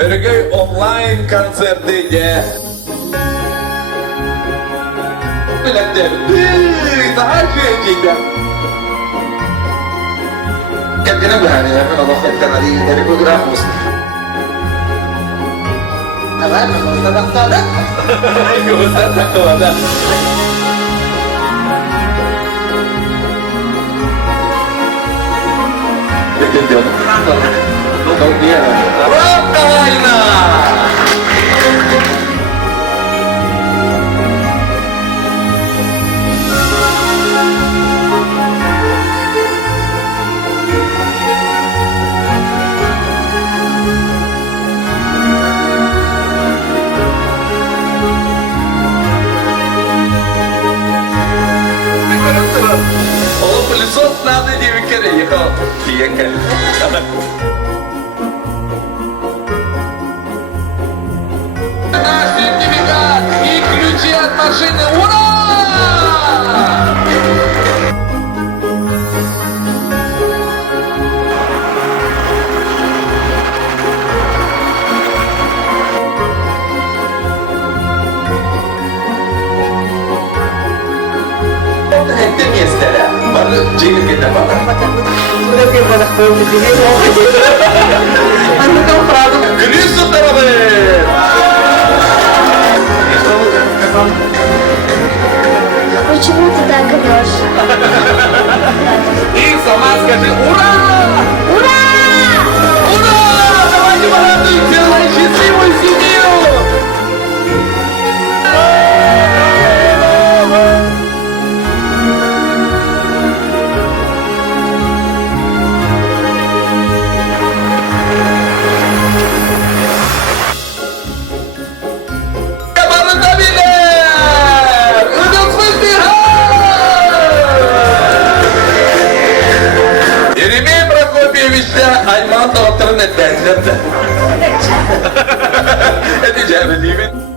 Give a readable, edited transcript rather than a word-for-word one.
Örgüy onlayn konserti ye. Biletler. Daha şeyciydi. Kendine yani hemen Allah kanali dari program musun? Alam mo, tabak-tabak. Gusat. Rokkaina! О, пылесос надо девикere ехал. Ехали. Наш сертификат и ключи от машины. Ура! Это место, baru jika kita bakar. Udah kayak banyak banget di sini. Anu kau prabu. Грису Тарабель! Почему ты так орешь? И сама скажи ура! Ура! Ура! Давайте порадуем, сделай счастливую семью! Еремей Прокопьевич'te Ayman doktorun etlendirdi. Edeceğim değil mi?